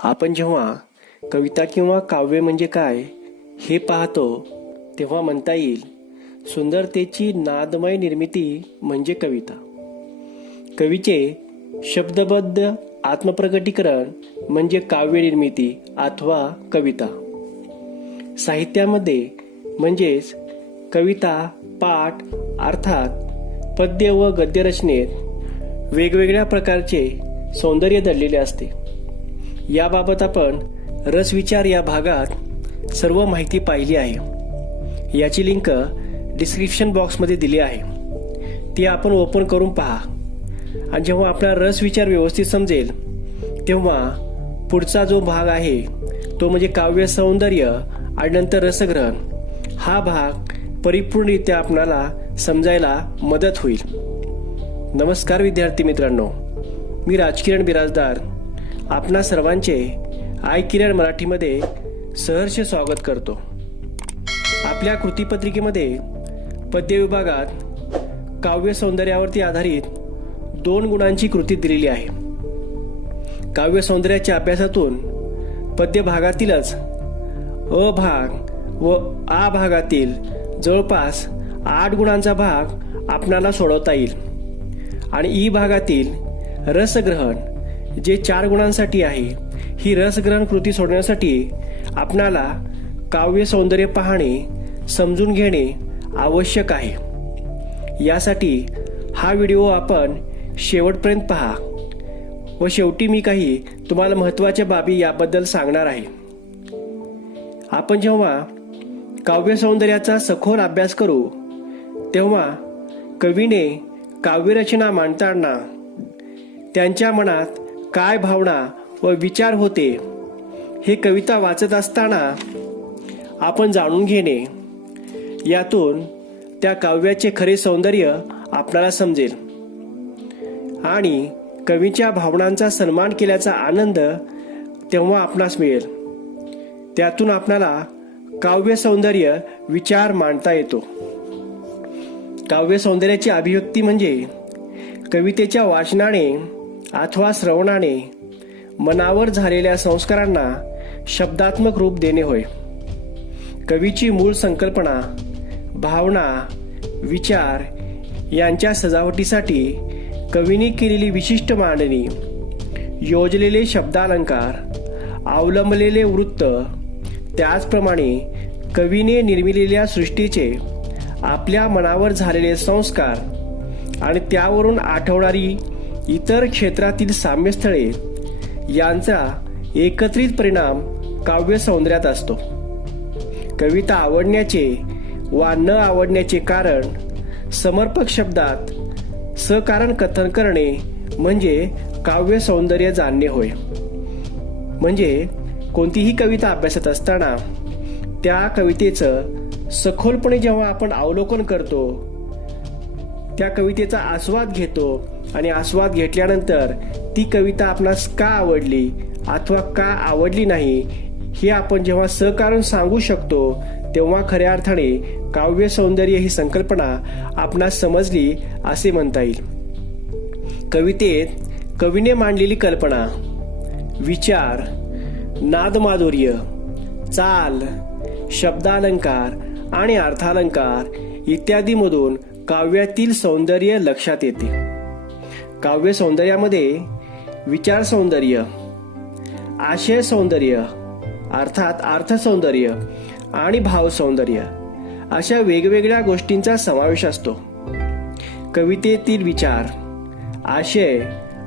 आपण जेव्हा कविता किंवा काव्य म्हणजे काय हे पाहतो तेव्हा म्हणता येईल सुंदरतेची नादमय निर्मिती म्हणजे कविता. कवीचे शब्दबद्ध आत्मप्रकटीकरण म्हणजे काव्य निर्मिती अथवा कविता. साहित्यामध्ये म्हणजेच कविता पाठ अर्थात पद्य व गद्य रचनेत वेगवेगळ्या प्रकारचे सौंदर्य दडलेले असते. याबाबत आपण रसविचार या भागात सर्व माहिती पाहिली आहे. याची लिंक डिस्क्रिप्शन बॉक्समध्ये दिली आहे. ती आपण ओपन करून पहा आणि जेव्हा आपला रसविचार व्यवस्थित समजेल तेव्हा पुढचा जो भाग आहे तो म्हणजे काव्य सौंदर्य आणि नंतर रसग्रहण हा भाग परिपूर्णरित्या आपणाला समजायला मदत होईल. नमस्कार विद्यार्थी मित्रांनो, मी राजकिरण बिराजदार आपणा सर्वांचे आय किरण मराठीमध्ये सहर्ष स्वागत करतो. आपल्या कृतीपत्रिकेमध्ये पद्य विभागात काव्य सौंदर्यावरती आधारित 2 गुणांची कृती दिलेली आहे. काव्य सौंदर्याच्या अभ्यासातून पद्य भागातीलच अ भाग व आ भागातील जवळपास 8 गुणांचा भाग आपणाला सोडवता येईल आणि ई भागातील रसग्रहण जे 4 गुणांसाठी आहे ही रसग्रहण कृती सोडवण्यासाठी आपणाला काव्य सौंदर्य पाहणे समजून घेणे आवश्यक आहे. यासाठी हा व्हिडिओ आपण शेवटपर्यंत पहा व शेवटी मी काही तुम्हाला महत्त्वाच्या बाबी याबद्दल सांगणार आहे. आपण जेव्हा काव्य सौंदर्याचा सखोल अभ्यास करू तेव्हा कवीने काव्यरचना मांडताना त्यांच्या मनात काय भावना व विचार होते हे कविता वाचत असताना आपण जाणून घेणे, यातून त्या काव्याचे खरे सौंदर्य आपल्याला समजेल आणि कवीच्या भावनांचा सन्मान केल्याचा आनंद तेव्हा आपणास मिळेल. त्यातून आपल्याला काव्य सौंदर्य विचार मांडता येतो. काव्य सौंदर्याची अभिव्यक्ती म्हणजे कवितेच्या वाचनाने अथवा श्रवणाने मनावर झालेल्या संस्कारांना शब्दात्मक रूप देणे होय. कवीची मूळ संकल्पना भावना विचार यांच्या सजावटीसाठी कवीने केलेली विशिष्ट मांडणी, योजलेले शब्दालंकार, अवलंबलेले वृत्त, त्याचप्रमाणे कवीने निर्मिलेल्या सृष्टीचे आपल्या मनावर झालेले संस्कार आणि त्यावरून आठवणारी इतर क्षेत्रातील साम्यस्थळे यांचा एकत्रित परिणाम काव्य सौंदर्यात असतो. कविता आवडण्याचे वा न आवडण्याचे कारण समर्पक शब्दात सकारण कथन करणे म्हणजे काव्य सौंदर्य जाणणे होय. म्हणजे कोणतीही कविता अभ्यासत असताना त्या कवितेचं सखोलपणे जेव्हा आपण अवलोकन करतो, त्या कवितेचा आस्वाद घेतो आणि आस्वाद घेतल्यानंतर ती कविता आपणास का आवडली अथवा का आवडली नाही हे आपण जेव्हा सकारण सांगू शकतो तेव्हा खऱ्या अर्थाने काव्य सौंदर्य ही संकल्पना आपणास समजली असे म्हणता येईल. कवितेत कवीने मांडलेली कल्पना, विचार, नादमाधुर्य, चाल, शब्दालंकार आणि अर्थालंकार इत्यादी मधून काव्यातील सौंदर्य लक्षात येते. काव्य सौंदर्यामध्ये विचार सौंदर्य, आशय सौंदर्य अर्थात अर्थ सौंदर्य आणि भाव सौंदर्य अशा वेगवेगळ्या गोष्टींचा समावेश असतो. कवितेतील विचार, आशय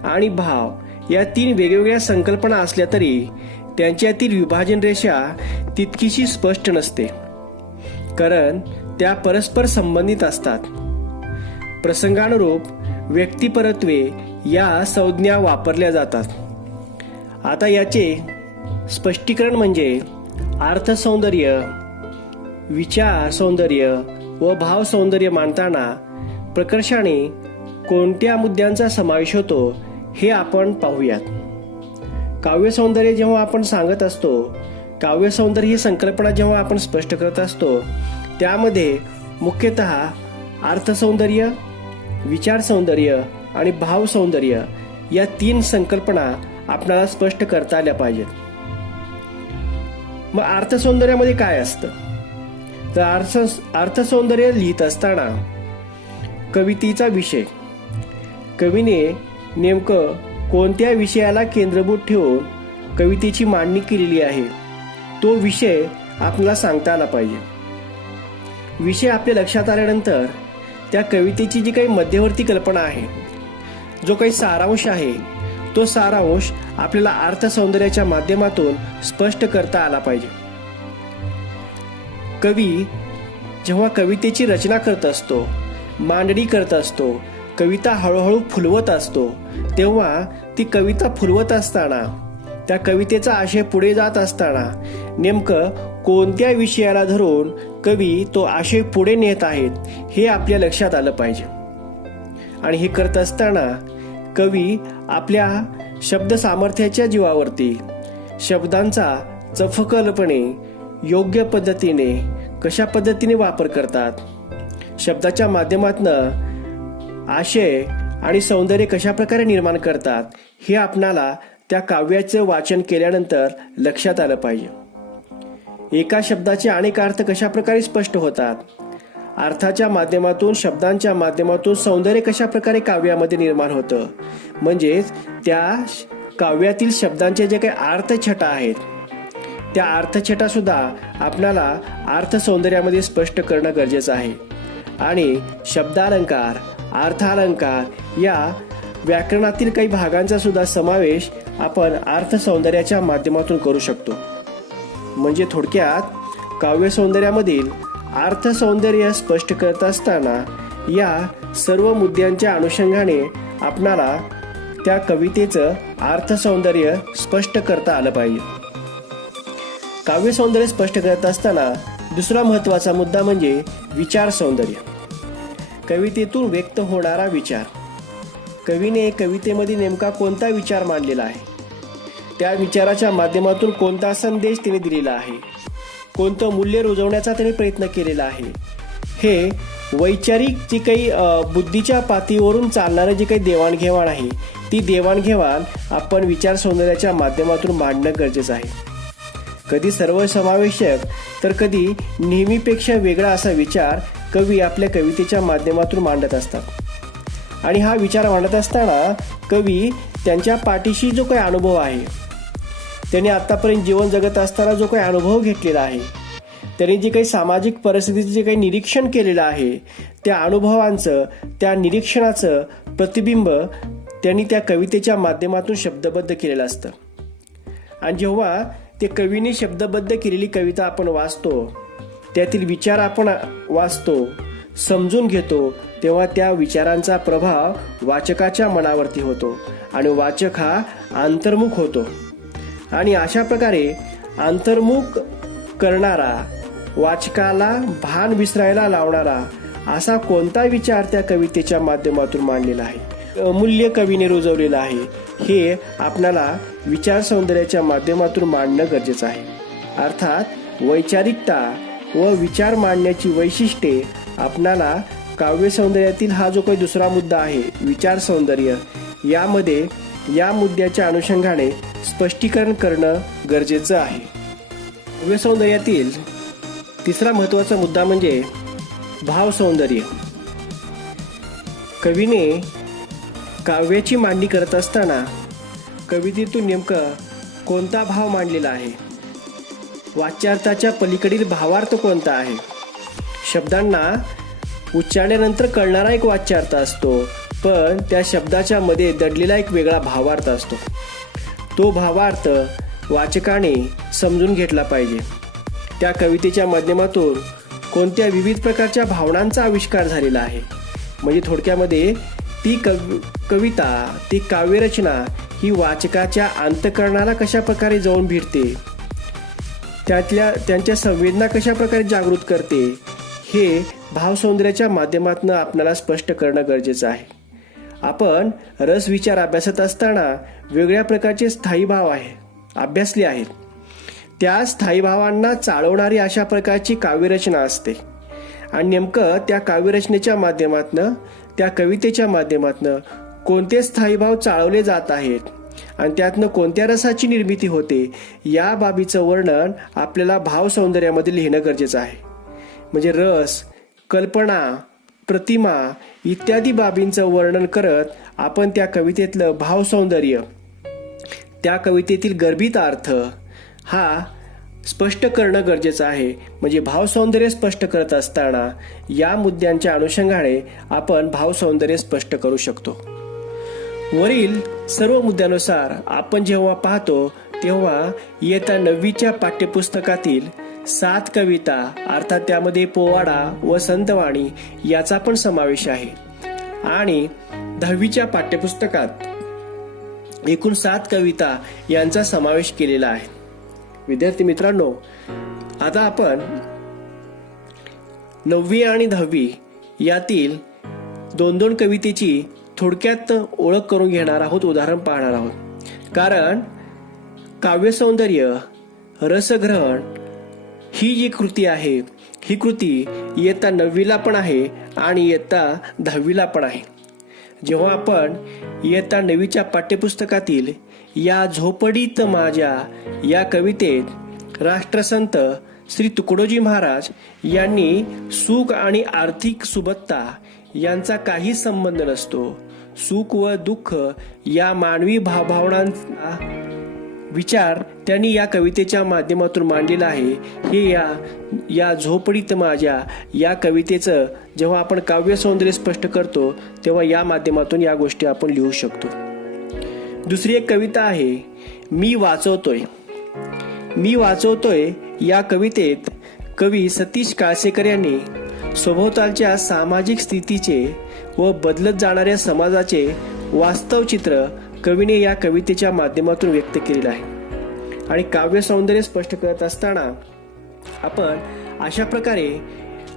आणि भाव या 3 वेगवेगळ्या संकल्पना असल्या तरी त्यांच्यातील विभाजन रेषा तितकीशी स्पष्ट नसते, कारण त्या परस्पर संबंधित असतात. प्रसंगानुरूप व्यक्तिपरत्वे या संज्ञा वापरल्या जातात. आता याचे स्पष्टीकरण म्हणजे अर्थ सौंदर्य, विचार सौंदर्य व भाव सौंदर्य मांडताना प्रकर्षाने कोणत्या मुद्द्यांचा समावेश होतो हे आपण पाहूयात. काव्य सौंदर्य जेव्हा आपण सांगत असतो, काव्य सौंदर्य ही संकल्पना जेव्हा आपण स्पष्ट करत असतो त्यामध्ये मुख्यतः अर्थ सौंदर्य, विचार सौंदर्य आणि भाव सौंदर्य या 3 संकल्पना आपल्याला स्पष्ट करता आल्या पाहिजेत. मग अर्थसौंदर्यामध्ये काय असतं? तर अर्थसौंदर्य लिहित असताना कवितेचा विषय, कवीने नेमकं कोणत्या विषयाला केंद्रभूत ठेवून कवितेची मांडणी केलेली आहे तो विषय आपल्याला सांगता आला पाहिजे. विषय आपल्या लक्षात आल्यानंतर त्या कवितेची जी काही मध्यवर्ती कल्पना आहे, जो काही सारांश आहे, तो सारांश आपल्याला अर्थसौंदर्याच्या माध्यमातून स्पष्ट करता आला पाहिजे. कवी जेव्हा कवितेची रचना करत असतो, मांडणी करत असतो, कविता हळूहळू फुलवत असतो, तेव्हा ती कविता फुलवत असताना, त्या कवितेचा आशय पुढे जात असताना नेमकं कोणत्या विषयाला धरून कवी तो आशय पुढे नेत आहेत हे आपल्या लक्षात आलं पाहिजे. आणि हे करत असताना कवी आपल्या शब्द सामर्थ्याच्या जीवावरती शब्दांचा चपखलपणे योग्य पद्धतीने कशा पद्धतीने वापर करतात, शब्दाच्या माध्यमातून आशय आणि सौंदर्य कशा प्रकारे निर्माण करतात हे आपणाला त्या काव्याचं वाचन केल्यानंतर लक्षात आलं पाहिजे. एका शब्दाचे अनेक अर्थ कशा प्रकारे स्पष्ट होतात, अर्थाच्या माध्यमातून, शब्दांच्या माध्यमातून सौंदर्य कशा प्रकारे काव्यामध्ये निर्माण होतं, म्हणजेच त्या काव्यातील शब्दांचे जे काही अर्थछटा आहेत त्या अर्थछटा सुद्धा आपल्याला अर्थसौंदर्यामध्ये स्पष्ट करणं गरजेचं आहे. आणि शब्दालंकार, अर्थालंकार या व्याकरणातील काही भागांचा सुद्धा समावेश आपण अर्थसौंदर्याच्या माध्यमातून करू शकतो. म्हणजे थोडक्यात काव्य सौंदर्यामधील अर्थसौंदर्य स्पष्ट करत असताना या सर्व मुद्द्यांच्या अनुषंगाने आपणाला त्या कवितेचं अर्थसौंदर्य स्पष्ट करता आलं पाहिजे. काव्य सौंदर्य स्पष्ट करत असताना दुसरा महत्त्वाचा मुद्दा म्हणजे विचार सौंदर्य. कवितेतून व्यक्त होणारा विचार. कवीने कवितेमध्ये नेमका कोणता विचार मांडलेला आहे, त्या विचाराच्या माध्यमातून कोणता संदेश तिने दिलेला आहे, कोणतं मूल्य रुजवण्याचा त्याने प्रयत्न केलेला आहे, हे वैचारिक जी काही बुद्धीच्या पातळीवरून चालणारं जी काही देवाणघेवाण आहे ती देवाणघेवाण आपण विचार सौंदर्याच्या माध्यमातून मांडणं गरजेचं आहे. कधी सर्वसमावेशक तर कधी नेहमीपेक्षा वेगळा असा विचार कवी आपल्या कवितेच्या माध्यमातून मांडत असतात. आणि हा विचार मांडत असताना कवी त्यांच्या पाठीशी जो काही अनुभव आहे, त्यांनी आतापर्यंत जीवन जगत असताना जो काही अनुभव घेतलेला आहे, त्यांनी जे काही सामाजिक परिस्थितीचं जे काही निरीक्षण केलेलं आहे, त्या अनुभवांचं, त्या निरीक्षणाचं प्रतिबिंब त्यांनी त्या कवितेच्या माध्यमातून शब्दबद्ध केलेलं असतं. आणि जेव्हा ते कवीने शब्दबद्ध केलेली कविता आपण वाचतो, त्यातील विचार आपण वाचतो, समजून घेतो, तेव्हा त्या विचारांचा प्रभाव वाचकाच्या मनावरती होतो आणि वाचक हा अंतर्मुख होतो. आणि अशा प्रकारे अंतर्मुख करणारा, वाचकाला भान विसरायला लावणारा असा कोणता विचार त्या कवितेच्या माध्यमातून मांडलेला आहे, मूल्य कवीने रुजवलेलं आहे, हे आपल्याला विचार सौंदर्याच्या माध्यमातून मांडणं गरजेचं आहे. अर्थात वैचारिकता व विचार मांडण्याची वैशिष्ट्ये आपल्याला काव्य सौंदर्यातील हा जो काही दुसरा मुद्दा आहे विचार सौंदर्य, यामध्ये या मुद्द्याच्या अनुषंगाने स्पष्टीकरण करणं गरजेचं आहे. काव्य सौंदर्यातील तिसरा महत्त्वाचा मुद्दा म्हणजे भाव सौंदर्य. कवीने काव्याची मांडणी करत असताना कवितेतून नेमकं कोणता भाव मांडलेला आहे, वाच्यार्थाच्या पलीकडील भावार्थ कोणता आहे. शब्दांना उच्चारल्यानंतर कळणारा एक वाच्यार्थ असतो, पण त्या शब्दाच्या मध्ये दडलेला एक वेगळा भावार्थ असतो. तो भावार्थ वाचकाने समजून घेतला पाहिजे. त्या कवितेच्या माध्यमातून कोणत्या विविध प्रकारच्या भावनांचा आविष्कार झालेला आहे. म्हणजे थोडक्यामध्ये ती कविता, ती काव्यरचना ही वाचकाच्या अंतःकरणाला कशा प्रकारे जाऊन भिडते, त्यांच्या संवेदना कशा प्रकारे जागृत करते, हे भावसौंदर्याच्या माध्यमातून आपल्याला स्पष्ट करणं गरजेचं आहे. आपण रस विचार अभ्यासत असताना वेगळ्या प्रकारचे स्थायी भाव अभ्यासले आहेत. त्या स्थायी भावांना चालवणारी अशा प्रकारची काव्यरचना असते. आणि नेमकं त्या काव्यरचनेच्या माध्यमातून, त्या कवितेच्या माध्यमातून कोणते स्थायी भाव चालवले जात आहेत, आणि त्यातनं कोणत्या रसाची निर्मिती होते या बाबीचं वर्णन आपल्याला भावसौंदर्यामध्ये लिहिणं गरजेचं आहे. म्हणजे रस, कल्पना, प्रतिमा इत्यादी बाबींचं वर्णन करत आपण त्या कवितेतलं भावसौंदर्य, त्या कवितेतील गर्भित अर्थ हा स्पष्ट करणं गरजेचं आहे. म्हणजे भावसौंदर्य स्पष्ट करत असताना या मुद्द्यांच्या अनुषंगाने आपण भावसौंदर्य स्पष्ट करू शकतो. वरील सर्व मुद्द्यानुसार आपण जेव्हा पाहतो तेव्हा इयत्ता 9वीच्या पाठ्यपुस्तकातील 7 कविता अर्थात त्यामध्ये पोवाडा व संतवाणी याचा पण समावेश आहे आणि 10वीच्या पाठ्यपुस्तकात एकूण 7 कविता यांचा समावेश केलेला आहे. विद्यार्थी मित्रांनो, आता आपण 9वी आणि 10वी यातील 2-2 कवितेची थोडक्यात ओळख करून घेणार आहोत, उदाहरण पाहणार आहोत. कारण काव्यसौंदर्य, रसग्रहण ही जी कृती आहे ही कृती इयत्ता 9वीला पण आहे आणि इयत्ता 10वीला पण आहे. जेव्हा आपण इयत्ता 9वीच्या पाठ्यपुस्तकातील या झोपडीत माझ्या या कवितेत राष्ट्रसंत श्री तुकडोजी महाराज यांनी सुख आणि आर्थिक सुबत्ता यांचा काही संबंध नसतो, सुख व दुःख या मानवी भावभावनांचा विचार त्यांनी या कवितेच्या माध्यमातून मांडलेला आहे. हे या झोपडीत माझ्या या कवितेचं जेव्हा आपण काव्य सौंदर्य स्पष्ट करतो तेव्हा या माध्यमातून या गोष्टी आपण लिहू शकतो. दुसरी एक कविता आहे मी वाचवतोय. मी वाचवतोय या कवितेत कवी सतीश काळसेकर यांनी सभोवतालच्या सामाजिक स्थितीचे व बदलत जाणाऱ्या समाजाचे वास्तव चित्र कवीने या कवितेच्या माध्यमातून व्यक्त केलेलं आहे. आणि काव्य सौंदर्य स्पष्ट करत असताना आपण अशा प्रकारे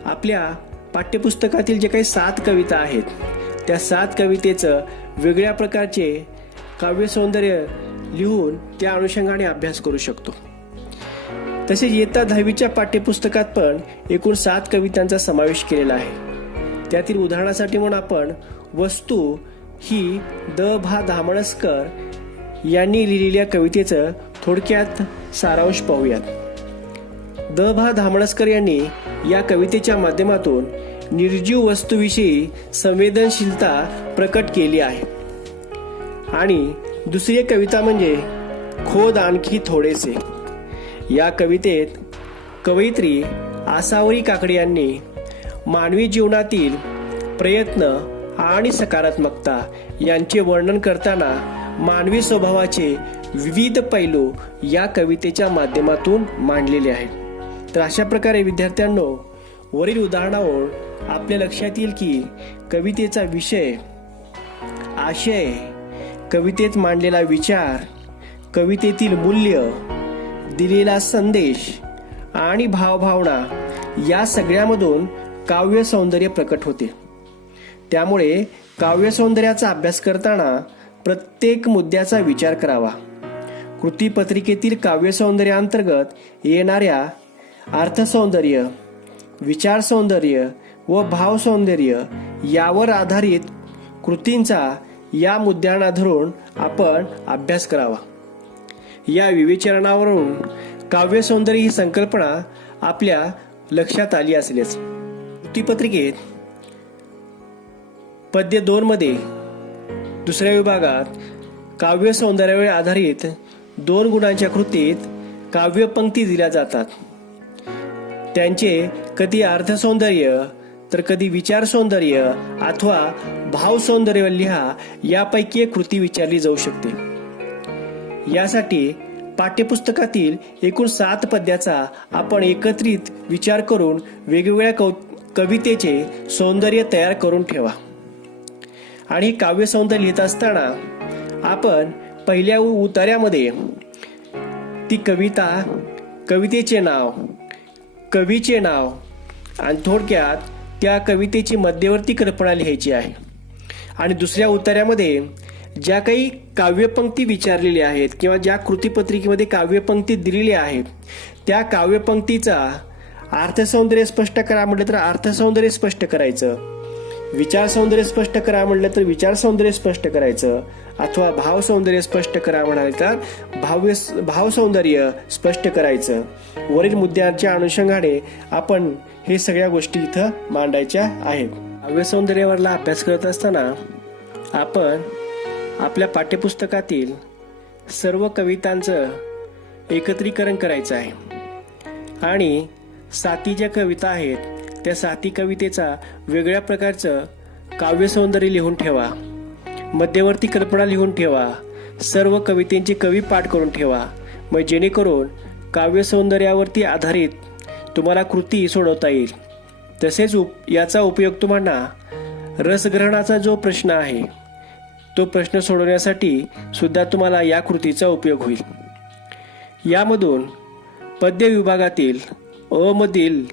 आपल्या पाठ्यपुस्तकातील जे काही 7 कविता आहेत त्या 7 कवितेचं वेगळ्या प्रकारचे काव्य सौंदर्य लिहून त्या अनुषंगाने अभ्यास करू शकतो. तसेच इयत्ता 10वीच्या पाठ्यपुस्तकात पण एकूण 7 कवितांचा समावेश केलेला आहे. त्यातील उदाहरणासाठी म्हणून आपण वस्तू ही द.भा. धामणसकर यांनी लिहिलेल्या कवितेचं थोडक्यात सारांश पाहूयात. द.भा. धामणसकर यांनी या कवितेच्या माध्यमातून निर्जीव वस्तूविषयी संवेदनशीलता प्रकट केली आहे. आणि दुसरी एक कविता म्हणजे खोद आणखी थोडेसे. या कवितेत कवयित्री आसावरी काकडे यांनी मानवी जीवनातील प्रयत्न आणि सकारात्मकता यांचे वर्णन करताना मानवी स्वभावाचे विविध पैलू या कवितेच्या माध्यमातून मांडलेले आहेत. तर अशा प्रकारे विद्यार्थ्यांनो, वरील उदाहरणावरून आपल्या लक्षात येईल की कवितेचा विषय, आशय, कवितेत मांडलेला विचार, कवितेतील मूल्य, दिलेला संदेश आणि भावभावना या सगळ्यामधून काव्य सौंदर्य प्रकट होते. त्यामुळे काव्य सौंदर्याचा अभ्यास करताना प्रत्येक मुद्द्याचा विचार करावा. कृतीपत्रिकेतील काव्य सौंदर्याअंतर्गत येणाऱ्या अर्थसौंदर्य, विचार सौंदर्य व भाव सौंदर्य यावर आधारित कृतींचा या मुद्द्यांना धरून आपण अभ्यास करावा. या विवेचनावरून काव्य सौंदर्य ही संकल्पना आपल्या लक्षात आली असेलच. कृतीपत्रिकेत पद्य 2 मध्ये दुसऱ्या विभागात काव्य सौंदर्यावर आधारित 2 गुणांच्या कृतीत काव्यपंक्ती दिल्या जातात. त्यांचे कधी अर्थसौंदर्य तर कधी विचार सौंदर्य अथवा भाव सौंदर्य लिहा यापैकी एक कृती विचारली जाऊ शकते. यासाठी पाठ्यपुस्तकातील एकूण 7 पद्याचा आपण एकत्रित विचार करून वेगवेगळ्या कवितेचे सौंदर्य तयार करून ठेवा. आणि काव्य सौंदर्य लिहित असताना आपण पहिल्या उतार्यामध्ये ती कविता, कवितेचे नाव, कवीचे नाव आणि थोडक्यात त्या कवितेची मध्यवर्ती कल्पना लिहायची आहे. आणि दुसऱ्या उतार्यामध्ये ज्या काही काव्यपंक्ती विचारलेल्या आहेत किंवा ज्या कृतीपत्रिकेमध्ये काव्यपंक्ती दिलेल्या आहेत त्या काव्यपंक्तीचा अर्थसौंदर्य स्पष्ट करा म्हटलं तर अर्थसौंदर्य स्पष्ट करायचं. विचार सौंदर्य स्पष्ट करा म्हटलं तर विचार सौंदर्य स्पष्ट करायचं, अथवा भाव सौंदर्य स्पष्ट करा म्हणाले तर भाव सौंदर्य स्पष्ट करायचं. वरील मुद्द्यांच्या अनुषंगाने आपण हे सगळ्या गोष्टी इथं मांडायच्या आहेत. काव्य सौंदर्यावरला अभ्यास करत असताना आपण आपल्या पाठ्यपुस्तकातील सर्व कवितांचं एकत्रीकरण करायचं आहे आणि 7 ज्या कविता आहेत त्या 7 कवितेचा वेगळ्या प्रकारचं काव्य सौंदर्य लिहून ठेवा, मध्यवर्ती कल्पना लिहून ठेवा, सर्व कवितेंचे कवी पाठ करून ठेवा. मग जेणेकरून काव्य सौंदर्यावरती आधारित तुम्हाला कृती सोडवता येईल. तसेच याचा उपयोग तुम्हाला रसग्रहणाचा जो प्रश्न आहे तो प्रश्न सोडवण्यासाठी सुद्धा तुम्हाला या कृतीचा उपयोग होईल. यामधून पद्य विभागातील अ मधील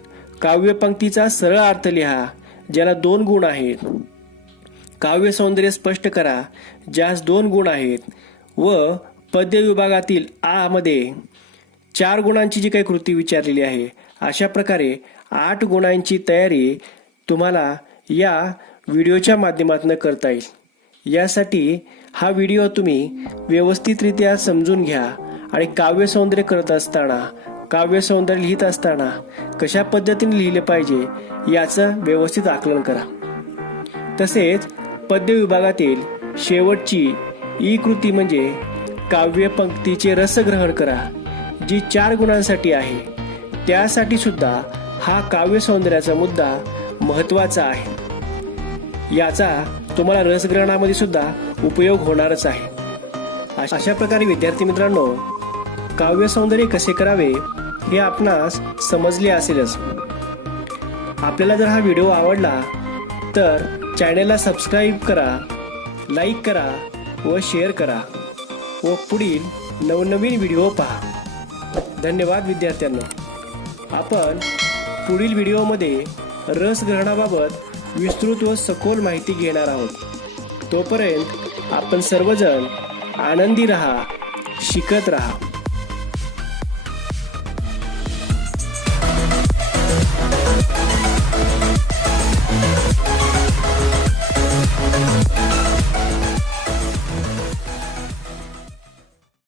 काव्यपंक्तीचा सरळ अर्थ लिहा, ज्याला 2 गुण आहेत. काव्य सौंदर्य स्पष्ट करा, ज्यास 2 गुण आहेत. व पद्य विभागातील आ मध्ये 4 गुणांची जी काही कृती विचारलेली आहे, अशा प्रकारे 8 गुणांची तयारी तुम्हाला या व्हिडिओच्या माध्यमातून करता येईल. यासाठी हा व्हिडिओ तुम्ही व्यवस्थितरित्या समजून घ्या आणि काव्य सौंदर्य करत असताना, काव्य सौंदर्य लिहित असताना कशा पद्धतीने लिहिले पाहिजे याचं व्यवस्थित आकलन करा. तसेच पद्य विभागातील शेवटची ई कृती म्हणजे काव्य पंक्तीचे रसग्रहण करा, जी 4 गुणांसाठी आहे. त्यासाठी सुद्धा हा काव्य सौंदर्याचा मुद्दा महत्वाचा आहे. याचा तुम्हाला रसग्रहणामध्ये सुद्धा उपयोग होणारच आहे. अशा प्रकारे विद्यार्थी मित्रांनो, काव्य सौंदर्य कसे करावे हे आपणास समजले असेलच. आपल्याला जर हा व्हिडिओ आवडला तर चॅनलला सबस्क्राईब करा, लाईक करा व शेअर करा व पुढील नवनवीन व्हिडिओ पहा. धन्यवाद विद्यार्थ्यांनो. आपण पुढील व्हिडिओमध्ये रसग्रहणाबाबत विस्तृत व सखोल माहिती घेणार आहोत. तोपर्यंत आपण सर्वजण आनंदी राहा, शिकत राहा.